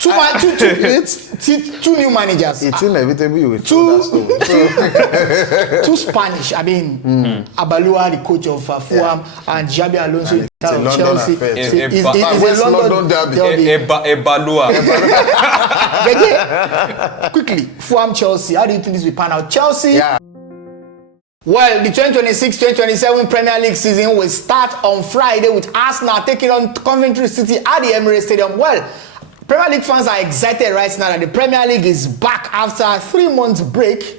two new managers. It's inevitable you will tell that story. Two Spanish. I mean, Abalua, the coach of Fulham, and Xabi Alonso of Chelsea. It's a London derby. Ebalua. Quickly, Fulham, Chelsea. How do you think this will pan out? Chelsea. Yeah. Well, the 2026-2027 Premier League season will start on Friday with Arsenal taking on Coventry City at the Emirates Stadium. Well, Premier League fans are excited right now that the Premier League is back after a 3 months break.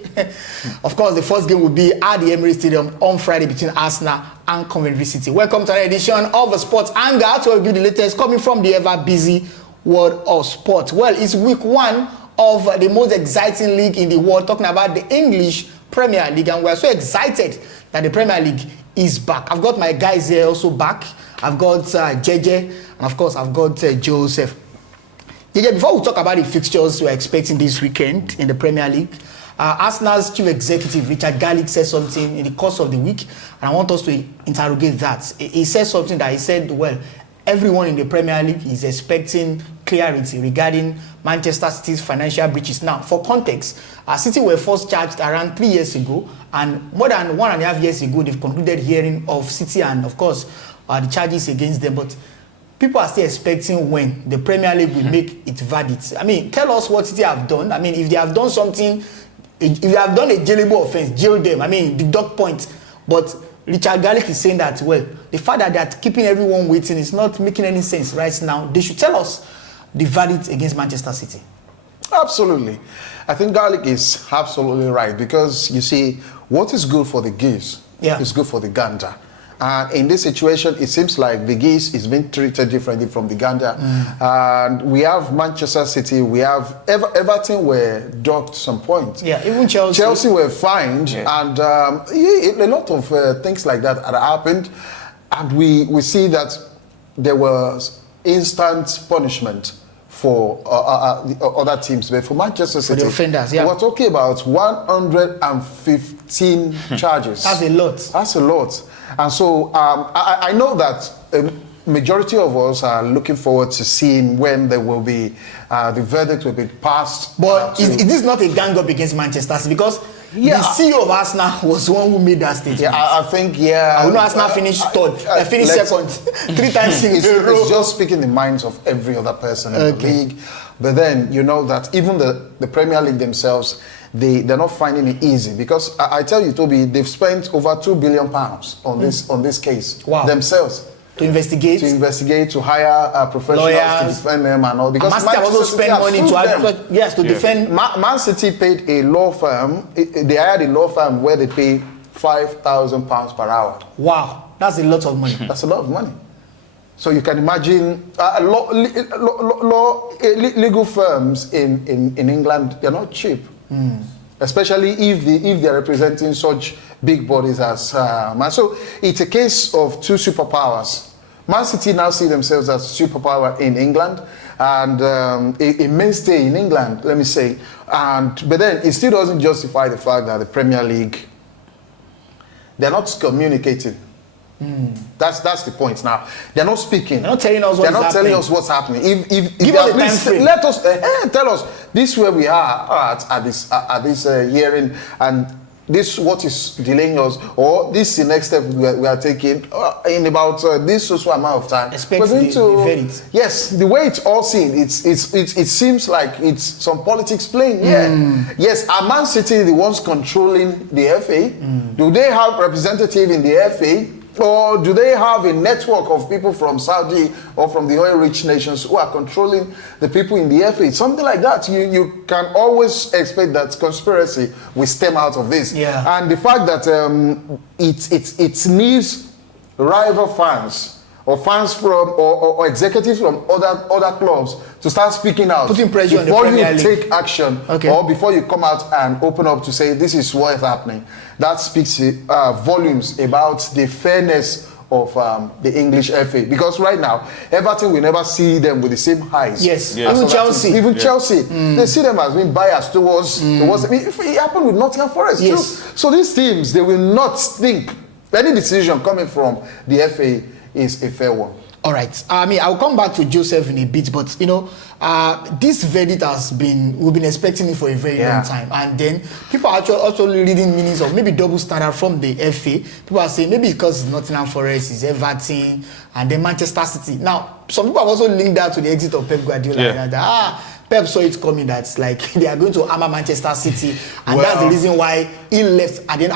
Of course, the first game will be at the Emirates Stadium on Friday between Arsenal and Coventry City. Welcome to another edition of the Sports Angle to review the latest coming from the ever-busy world of sport. Well, it's week 1 of the most exciting league in the world, talking about the English Premier League, and we're so excited that the Premier League is back. I've got my guys here also back. I've got JJ, and of course I've got Joseph. JJ, before we talk about the fixtures we're expecting this weekend in the Premier League, Arsenal's chief executive Richard Garlick said something in the course of the week, and I want us to interrogate that. He said something that he said, well, everyone in the Premier League is expecting clarity regarding Manchester City's financial breaches. Now, for context, City were first charged around 3 years ago, and more than 1.5 years ago, they've concluded hearing of City and, of course, the charges against them. But people are still expecting when the Premier League will make its verdict. I mean, tell us what City have done. I mean, if they have done something, if they have done a jailable offense, jail them. I mean, deduct points. But Richard Garlick is saying that, well, the fact that they're keeping everyone waiting is not making any sense right now. They should tell us the verdict against Manchester City. Absolutely. I think Garlick is absolutely right, because you see, what is good for the geese is good for the gander. And in this situation, it seems like the geese is being treated differently from the gander. And we have Manchester City, we have Everton were docked some points. Yeah, even Chelsea. Chelsea were fined, and a lot of things like that had happened. And we see that there was instant punishment for other teams, but for Manchester City, for the offenders, we're talking about 115 charges. That's a lot. That's a lot. And so I know that a majority of us are looking forward to seeing when there will be the verdict will be passed. But is this not a gang up against Manchester City? Because the CEO of Arsenal was the one who made that statement. Yeah, I think, I know Arsenal finished third, finished second, 3 times in a row. It's just speaking the minds of every other person in the league. But then, you know that even the Premier League themselves, they're not finding it easy, because I tell you, Toby, they've spent over £2 billion on this case themselves. To investigate, to hire professionals to defend them and all. Because Manchester also spend money to defend. Man City paid a law firm. They hired a law firm where they pay £5,000 per hour. Wow, that's a lot of money. That's a lot of money. So you can imagine legal firms in England. They're not cheap, especially if they're representing such big bodies as Man. So it's a case of two superpowers. Man City now see themselves as superpower in England and a mainstay in England, let me say. But then it still doesn't justify the fact that the Premier League, they're not communicating. That's the point now. They're not speaking. They're not telling us what's happening. If give us the time frame. Let us tell us this is where we are at this hearing, and this what is delaying us, or this is the next step we are taking in about this social amount of time. Expect the verdict. Yes, the way it's all seen, it seems like it's some politics playing. Yes, are Man City the ones controlling the FA? Do they have representative in the FA? Or do they have a network of people from Saudi or from the oil-rich nations who are controlling the people in the FA? Something like that. You can always expect that conspiracy will stem out of this. Yeah. And the fact that it needs rival fans or fans from or executives from other clubs to start speaking out, putting pressure on the before Premier you League. take action, or before you come out and open up to say this is what is happening. That speaks volumes about the fairness of the English FA, because right now Everton will never see them with the same highs. Yes. Even Chelsea. Chelsea, they see them as being biased towards. If it happened with Nottingham Forest too. So these teams, they will not think any decision coming from the FA is a fair one. All right. I mean, I'll come back to Joseph in a bit, but this verdict we've been expecting it for a very long time, and then people are actually also reading meanings of maybe double standard from the FA. People are saying maybe because it's Nottingham Forest, it's Everton, and then Manchester City. Now, some people have also linked that to the exit of Pep Guardiola. Pep saw it coming that like they are going to hammer Manchester City, and that's the reason why he left. And then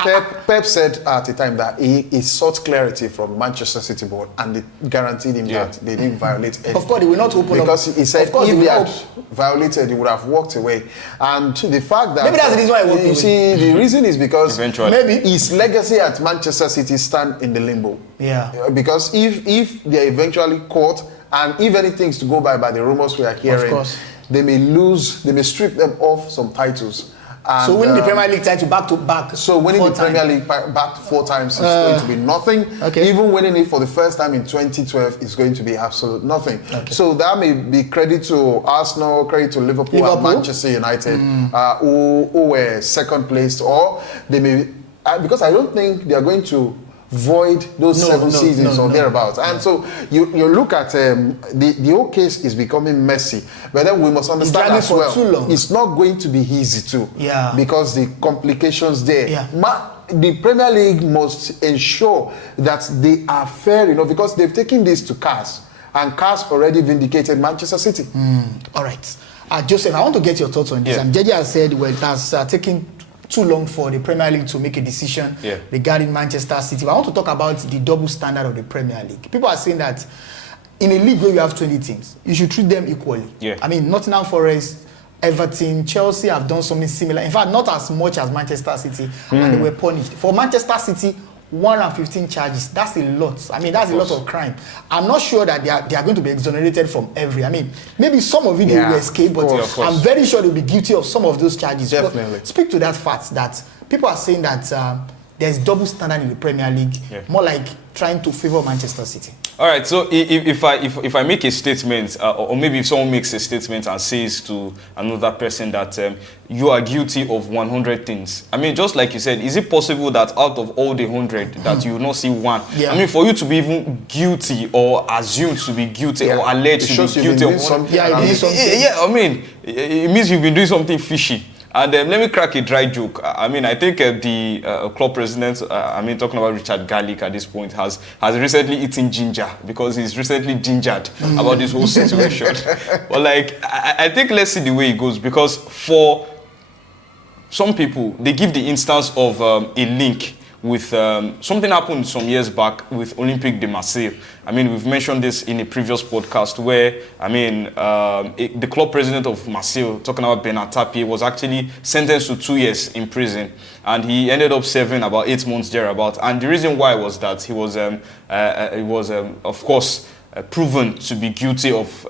Pep said at the time that he sought clarity from Manchester City board, and they guaranteed him that they didn't violate anything. Of course, they will not open because up. He said if he had violated, he would have walked away. And the fact that maybe that's the reason why he walked away. You see, the reason is because maybe his legacy at Manchester City stand in the limbo. Yeah. Because if they are eventually caught, and if anything is to go by the rumors we are hearing, of course, they may strip them off some titles. And, so winning the Premier League title back to back. So winning the Premier League back 4 times is going to be nothing. Okay. Even winning it for the first time in 2012 is going to be absolute nothing. Okay. So that may be credit to Arsenal, credit to Liverpool. And Manchester United, who were second placed, or they may because I don't think they are going to void those 7 seasons or thereabouts. And so you look at the whole case is becoming messy, but then we must understand as well it's not going to be easy too, because the complications there. The Premier League must ensure that they are fair enough, because they've taken this to CAS, and CAS already vindicated Manchester City. All right, Joseph, I want to get your thoughts on this. And JJ has said, well, it has taken too long for the Premier League to make a decision regarding Manchester City. But I want to talk about the double standard of the Premier League. People are saying that in a league where you have 20 teams, you should treat them equally. I mean, Nottingham Forest, Everton, Chelsea have done something similar. In fact, not as much as Manchester City, and they were punished. For Manchester City, 115 charges. That's a lot. I mean, that's a lot of crime. I'm not sure that they are going to be exonerated from every. I mean, maybe some of it they will escape, but I'm very sure they'll be guilty of some of those charges. Definitely. But speak to that fact that people are saying that there's double standard in the Premier League, more like trying to favor Manchester City. All right, so if I make a statement, or maybe if someone makes a statement and says to another person that you are guilty of 100 things, I mean, just like you said, is it possible that out of all the 100 that you will not see one? I mean, for you to be even guilty or assumed to be guilty or alleged to be guilty of one, I mean, it means you've been doing something fishy. And let me crack a dry joke. I mean, I think the club president, talking about Richard Garlick at this point, has recently eaten ginger, because he's recently gingered about this whole situation. But like, I think let's see the way it goes, because for some people, they give the instance of a link with something happened some years back with Olympique de Marseille. I mean, we've mentioned this in a previous podcast where, the club president of Marseille, talking about Bernard Tapie, was actually sentenced to 2 years in prison, and he ended up serving about 8 months thereabout. And the reason why was that he was, of course, proven to be guilty of,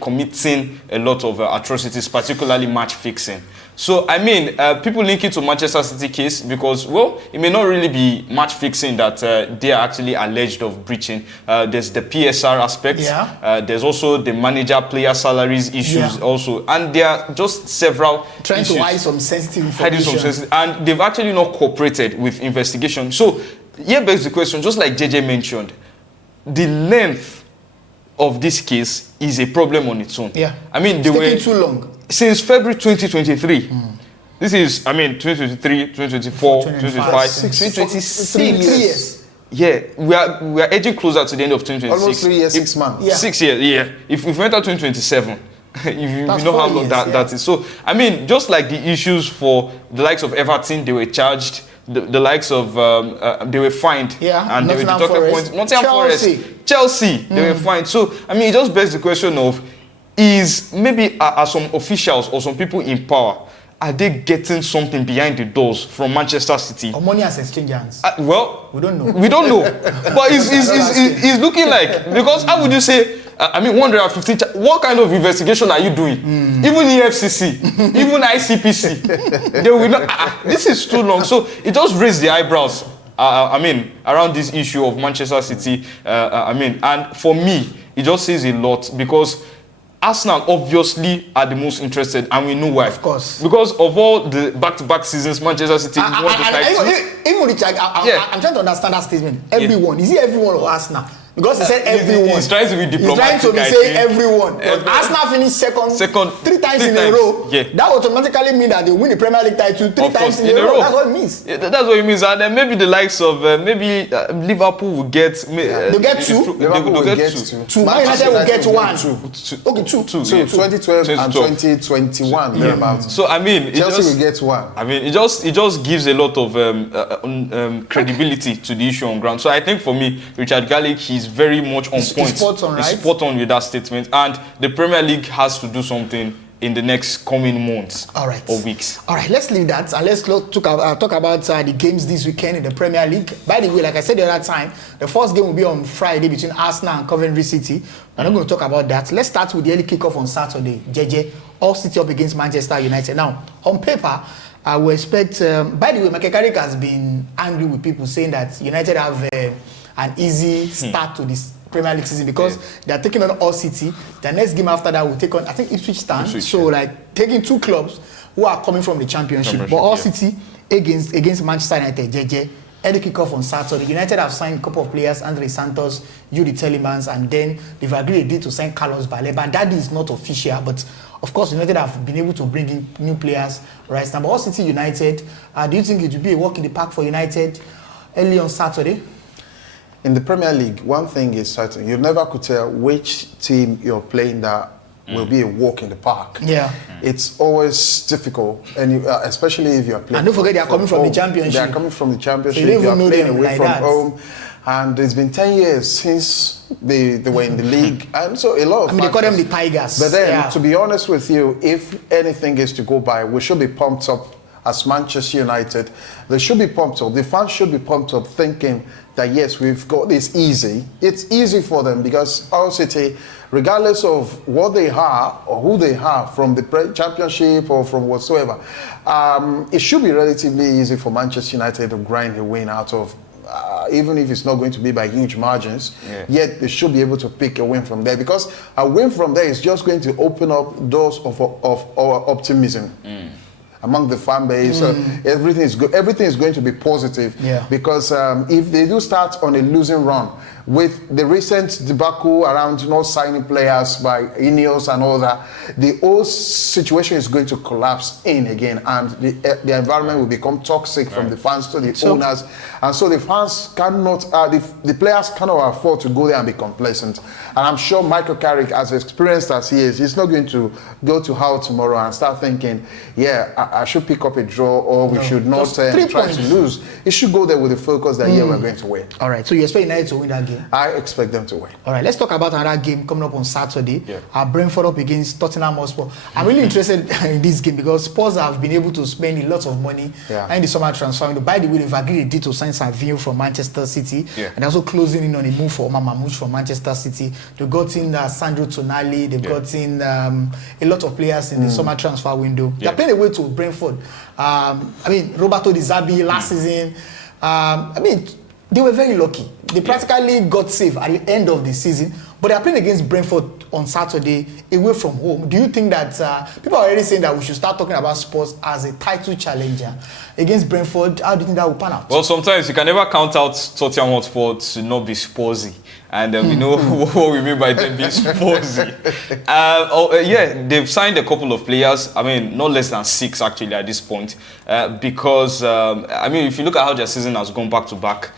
committing a lot of atrocities, particularly match fixing. So, people link it to Manchester City case because, well, it may not really be match fixing that they are actually alleged of breaching. There's the PSR aspect. There's also the manager-player salaries issues also. And there are just several trying issues. to hide some sensitive information. And they've actually not cooperated with investigation. So, here begs the question, just like JJ mentioned, the length of this case is a problem on its own. I mean, it's taking too long. Since February 2023, this is, 2023, 2024, 2025, 2026. 3 years. Yeah, we are edging closer to the end of 2026. Almost 3 years, 6 months. 6 years, If we enter 2027, you know how long that is. So, just like the issues for the likes of Everton, they were charged. The likes of they were fined, and they were deducted points. Nottingham Forest, Chelsea, they were fined. So it just begs the question of, is maybe are some officials or some people in power, are they getting something behind the doors from Manchester City? Or money has exchanged hands? Well, we don't know. We don't know, but it's looking like, because how would you say? 115. What kind of investigation are you doing? Even EFCC, even ICPC, they will not. This is too long. So it just raised the eyebrows. Around this issue of Manchester City. And for me, it just says a lot, because Arsenal obviously are the most interested, and we know why. Of course. Because of all the back-to-back seasons, Manchester City won the title. Even Richard, I'm trying to understand that statement. Everyone. Is it everyone or Arsenal? because he said everyone. He's trying to be diplomatic. He's trying to be saying everyone. Arsenal finished second three times in a row. Yeah. That automatically means that they win the Premier League title three times in a row. That's what it means. Yeah, that's what it means. And then maybe the likes of Liverpool will get. They'll get two. Liverpool will get two. Man United will get one. Okay, two. 2012 and 2021. Thereabouts. So I mean, Chelsea will get one. I mean, it just gives a lot of credibility to the issue on ground. So I think for me, Richard Garlick, he's very much on point. He's spot on, right? He's spot on with that statement. And the Premier League has to do something in the next coming months or weeks. All right, let's leave that and let's talk about the games this weekend in the Premier League. By the way, like I said the other time, the first game will be on Friday between Arsenal and Coventry City. We're not going to talk about that. Let's start with the early kickoff on Saturday. JJ, All City up against Manchester United. Now, on paper, I will expect... by the way, Michael Carrick has been angry with people saying that United have an easy start to this Premier League season because they are taking on All City. The next game after that will take on, I think, Ipswich Town. So, like, taking two clubs who are coming from the Championship. But All City against Manchester United, JJ, early kickoff on Saturday. United have signed a couple of players, Andre Santos, Yuri Telemans, and then they've agreed a deal to sign Carlos Baleba. That is not official, but of course, United have been able to bring in new players right now. But All City United, do you think it will be a walk in the park for United early on Saturday? In the Premier League, one thing is certain. You never could tell which team you're playing that will be a walk in the park. Yeah. It's always difficult, and especially if you're playing. And don't forget, they are coming from the Championship. They are coming from the Championship. So you don't even know playing them away like from that. home. And it's been 10 years since they were in the league. And so a lot of they call them the Tigers. But then, to be honest with you, if anything is to go by, we should be pumped up as Manchester United. They should be pumped up. The fans should be pumped up thinking that, yes, we've got this easy. It's easy for them because All City, regardless of what they are or who they are from the Championship or from whatsoever, it should be relatively easy for Manchester United to grind a win out of, even if it's not going to be by huge margins, yet they should be able to pick a win from there because a win from there is just going to open up doors of optimism. Among the fan base, everything is good. Everything is going to be positive because if they do start on a losing run with the recent debacle around not signing players by Ineos and all that, the whole situation is going to collapse in again, and the environment will become toxic from the fans to the owners, and so the fans cannot, the players cannot afford to go there and be complacent. And I'm sure Michael Carrick, as experienced as he is, he's not going to go to Hull tomorrow and start thinking, I should pick up a draw or we should not try to lose. He should go there with the focus that we're going to win. All right, so you expect United to win that game? I expect them to win. All right, let's talk about another game coming up on Saturday. Brentford up against Tottenham Hotspur. I'm really interested in this game because Spurs have been able to spend a lot of money in the summer transfer window. By the way, they've agreed a deal to sign Savio from Manchester City and also closing in on a move for Omar Mamouche from Manchester City. They've got in Sandro Tonali. They've got in a lot of players in the summer transfer window. They're playing away to Brentford. Roberto Di Zabi last season. They were very lucky. They practically got safe at the end of the season, but they are playing against Brentford on Saturday away from home. Do you think that people are already saying that we should start talking about Spurs as a title challenger against Brentford? How do you think that will pan out? Well, sometimes you can never count out Tottenham Hotspur to not be Spursy. And we know what we mean by them being Spursy. They've signed a couple of players. Not less than 6 actually at this point. Because, if you look at how their season has gone back to back,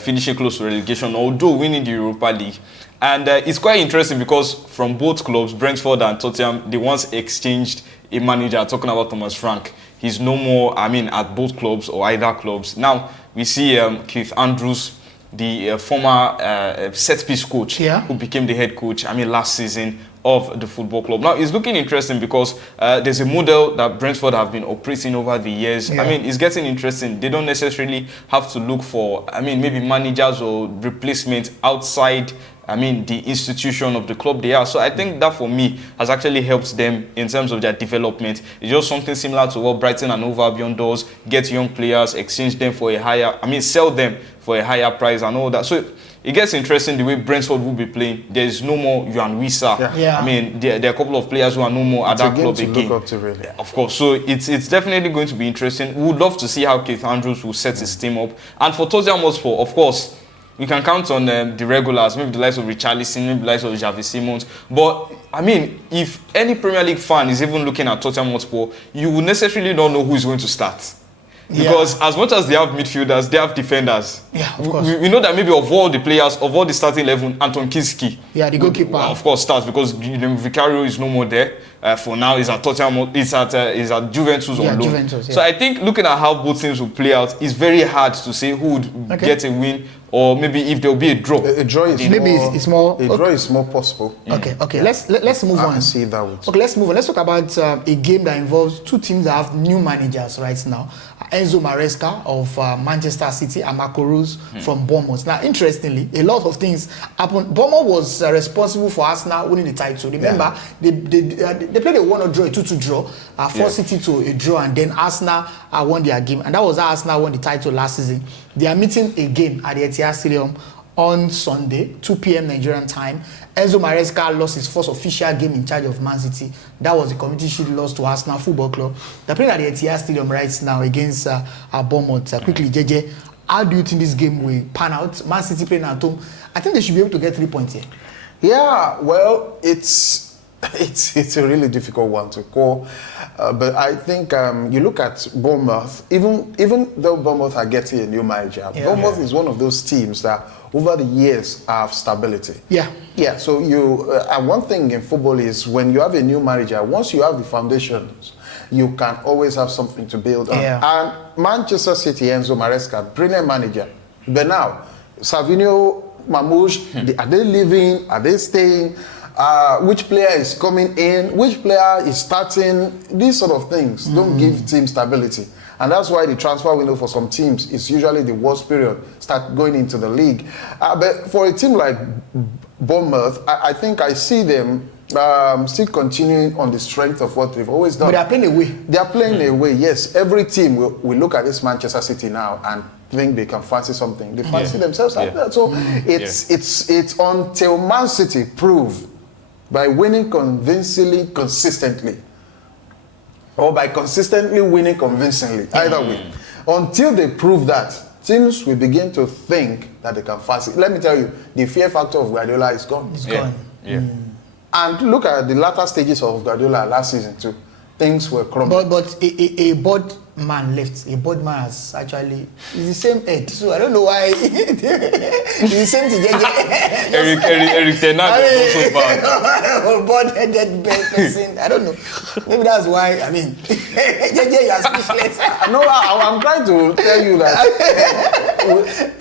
finishing close to relegation, although winning the Europa League. And it's quite interesting because from both clubs, Brentford and Tottenham, they once exchanged a manager. Talking about Thomas Frank. He's no more, at both clubs or either clubs. Now, we see Keith Andrews, the former set-piece coach who became the head coach, last season of the football club. Now, it's looking interesting because there's a model that Brentford have been operating over the years. It's getting interesting. They don't necessarily have to look for, maybe managers or replacement outside the institution of the club they are. So I think that for me has actually helped them in terms of their development. It's just something similar to what Brighton and Hove Albion does. Get young players, exchange them for a higher, sell them for a higher price and all that. So it gets interesting the way Brentford will be playing. There's no more Yuan Wissa. There are a couple of players who are no more at that club again. Look up to, really. Of course. So it's definitely going to be interesting. We would love to see how Keith Andrews will set his team up. And for Tottenham Hotspur, of course, we can count on the regulars, maybe the likes of Richarlison, maybe the likes of Javi Simons. But I mean, if any Premier League fan is even looking at Tottenham Hotspur, you will necessarily not know who is going to start. Because as much as they have midfielders, they have defenders. Yeah, of course. We know that maybe of all the players, of all the starting 11, Anton Kiski. Yeah, the goalkeeper. Of course, starts because Vicario is no more there. For now, he's at Tottenham. He's at Juventus on loan. Juventus, yeah. So I think looking at how both teams will play out, it's very hard to say who would get a win, or maybe if there will be a draw. A draw is it's more. A draw is more possible. Okay. Let's move on. I see that one. Okay, let's move on. Let's talk about a game that involves two teams that have new managers right now. Enzo Maresca of Manchester City and Marco Rose from Bournemouth. Now, interestingly, a lot of things happened. Bournemouth was responsible for Arsenal winning the title. Remember, they played a 1-1 draw, a 2-2 draw, forced City to a draw, and then Arsenal won their game. And that was how Arsenal won the title last season. They are meeting again at the Etihad Stadium on Sunday, 2 p.m. Nigerian time. Enzo Maresca lost his first official game in charge of Man City. That was the Community Shield loss to Arsenal Football Club. They're playing at the Etihad Stadium right now against Bournemouth. Quickly, JJ, how do you think this game will pan out? Man City playing at home. I think they should be able to get 3 points here. Yeah, well, it's a really difficult one to call. But I think you look at Bournemouth, even though Bournemouth are getting a new manager, Bournemouth is one of those teams that over the years have stability. Yeah, so and one thing in football is when you have a new manager, once you have the foundations, you can always have something to build on. And Manchester City, Enzo Maresca, brilliant manager. But now, Savinho, Mamouche, are they leaving? Are they staying? Which player is coming in? Which player is starting? These sort of things don't give team stability. And that's why the transfer window for some teams is usually the worst period, start going into the league. But for a team like Bournemouth, I think I see them still continuing on the strength of what they've always done. But they're playing away. They're playing away, yes. Every team will look at this Manchester City now and think they can fancy something. They fancy themselves like that. So it's until Man City prove by winning convincingly, consistently, or by consistently winning convincingly, either way. Until they prove that, teams will begin to think that they can fancy. Let me tell you, the fear factor of Guardiola is gone. It's gone. And look at the latter stages of Guardiola last season too. Things were crumbling. But a board man left. A board man has actually is the same head. So I don't know why it's the same thing. Eric Ten Hag is also bad. Board-headed person. I don't know. Maybe that's why. I mean, JJ, you are speechless. No, I'm trying to tell you that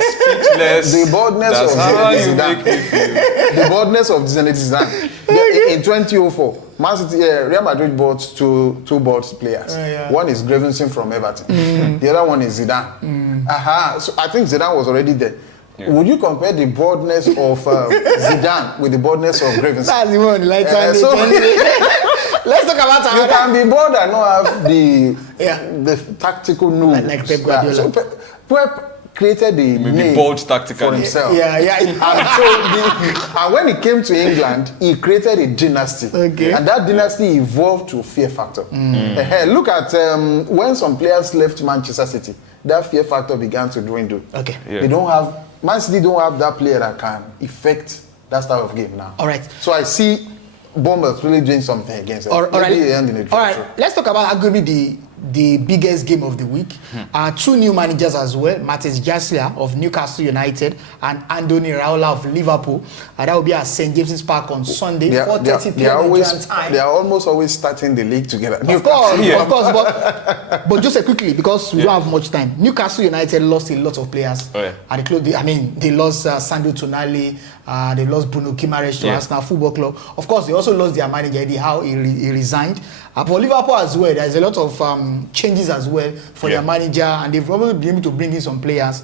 Speechless. the boldness of Zinedine Zidane. The boldness of Zinedine Zidane. In 2004. Man City, Real Madrid bought two board players. One is Gravenson from Everton. The other one is Zidane. So I think Zidane was already there. Would you compare the boldness of Zidane with the boldness of Gravenson? That's the one. Like let's talk about you can be bold and not have the tactical nuance. Like Pep Guardiola. So Pep created the name bold tactical for himself. And and when he came to England, he created a dynasty. And that dynasty evolved to fear factor. Look at when some players left Manchester City, that fear factor began to dwindle. They don't have, Man City don't have that player that can effect that style of game now. All right. So I see Bournemouth really doing something against them. All right. Let's talk about arguably the biggest game of the week. Two new managers as well, Matis Jaslia of Newcastle United and Andoni Raiola of Liverpool. That will be at St. James's Park on Sunday, 4:30 p.m. Nigerian time. They are almost always starting the league together. Of course. But just quickly, because we don't have much time. Newcastle United lost a lot of players at the club. They lost Sandro Tonali. They lost Bruno Guimaraes to Arsenal Football Club. Of course, they also lost their manager, Eddie Howe. He resigned. For Liverpool as well, there's a lot of changes as well for their manager, and they've probably been able to bring in some players.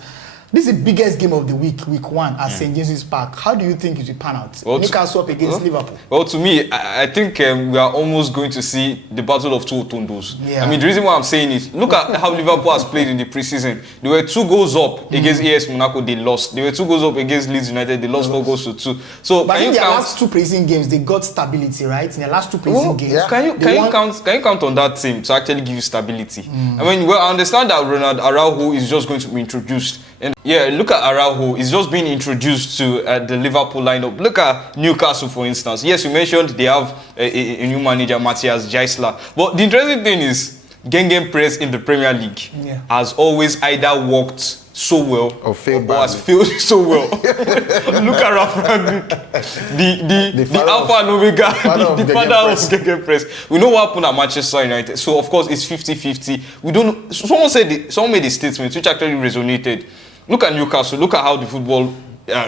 This is the biggest game of the week 1 at St. James's Park. How do you think it will pan out? Newcastle up against Liverpool. Well, to me, I think we are almost going to see the battle of two Otondos. I mean, the reason why I'm saying is, look at how Liverpool has played in the preseason. They were 2 goals up against AS Monaco, they lost. They were 2 goals up against Leeds United, they lost 4 goals to 2. So, but in their last 2 preseason games, they got stability, right? In their last 2 preseason games. Can you count on that team to actually give you stability? I mean, I understand that Ronald Araujo is just going to be introduced And yeah, look at Araujo. He's just been introduced to the Liverpool lineup. Look at Newcastle, for instance. Yes, you mentioned they have a new manager, Matthias Geisler. But the interesting thing is, Gengen press in the Premier League has always either worked so well or has failed so well. Look at Rafa, the alpha and omega, the father of Gengen press. We know what happened at Manchester United. So of course it's 50-50. We don't. Someone made a statement which actually resonated. Look at Newcastle. Look at how the football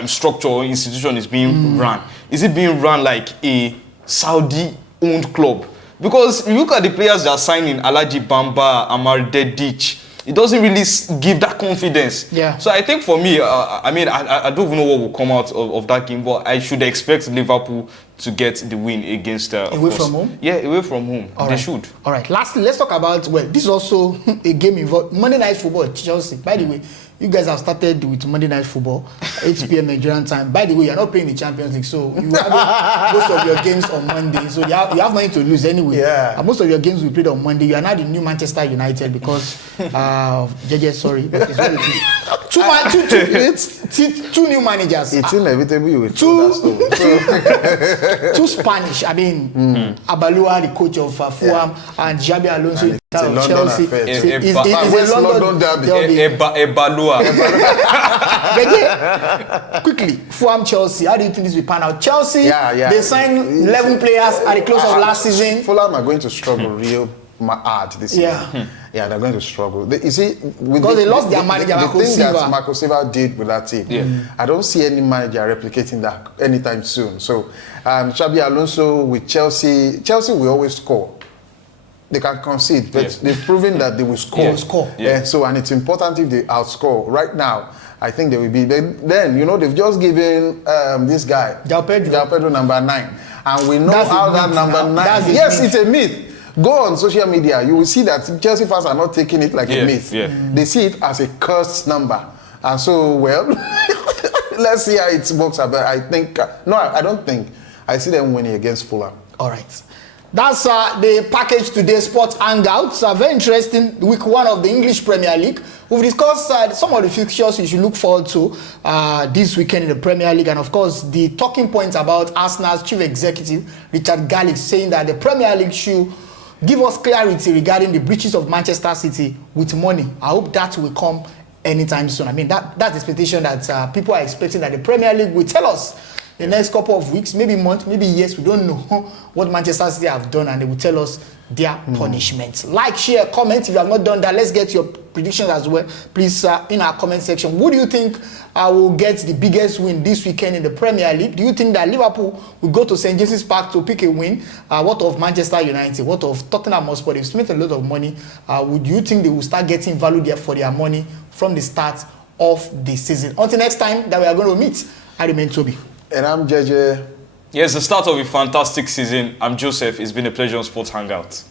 structure or institution is being run. Is it being run like a Saudi-owned club? Because you look at the players that are signing, Alaji Bamba, Amar Dedic, it doesn't really give that confidence. Yeah. So I think for me, I don't even know what will come out of that game, but I should expect Liverpool to get the win against... away from home? Yeah, away from home. They should. All right. Lastly, let's talk about, well, this is also a game involved Monday Night Football, Chelsea. By the way, you guys have started with Monday Night Football, 8 p.m. Nigerian time. By the way, you're not playing the Champions League, so you have most of your games on Monday. So you have nothing to lose anyway. Yeah. And most of your games we played on Monday. You are now the new Manchester United because JJ, sorry, but it's what it is. Two new managers. It's inevitable you will tell that story. Two Spanish. I mean, Abalua, the coach of Fulham, and Xabi Alonso of Chelsea. It's a London derby. Ebalua. Quickly, Fulham, Chelsea. How do you think this will pan out? Chelsea, they signed 11 players at the close of last season. Fulham are going to struggle real hard this year. Yeah, they're going to struggle. You see, because they lost their manager, the thing that Marco Silva did with that team, I don't see any manager replicating that anytime soon. So, Xabi Alonso with Chelsea will always score. They can concede, but they've proven that they will score. So, and it's important if they outscore. Right now, I think they will be. Then you know, they've just given this guy, João Pedro, number 9. And we know how that number 9... Yes, it's a myth. Go on social media, you will see that Chelsea fans are not taking it like a myth. They see it as a cursed number. And so, well, let's see how it works out. But I think... no, I don't think. I see them winning against Fulham. All right. That's the package today, Sports Hangouts. Very interesting week 1 of the English Premier League. We've discussed some of the fixtures you should look forward to this weekend in the Premier League. And of course, the talking points about Arsenal's chief executive, Richard Garlick, saying that the Premier League should give us clarity regarding the breaches of Manchester City with money. I hope that will come anytime soon. I mean, that's the expectation that people are expecting, that the Premier League will tell us the next couple of weeks, maybe months, maybe years. We don't know what Manchester City have done, and they will tell us their punishments. Like, share, comment. If you have not done that, let's get your predictions as well. Please, in our comment section, who do you think will get the biggest win this weekend in the Premier League? Do you think that Liverpool will go to St. James's Park to pick a win? What of Manchester United? What of Tottenham Hotspur? They've spent a lot of money. Would you think they will start getting value there for their money from the start of the season? Until next time that we are going to meet, I remain Toby. And I'm JJ. Yes, the start of a fantastic season. I'm Joseph. It's been a pleasure on Sports Hangout.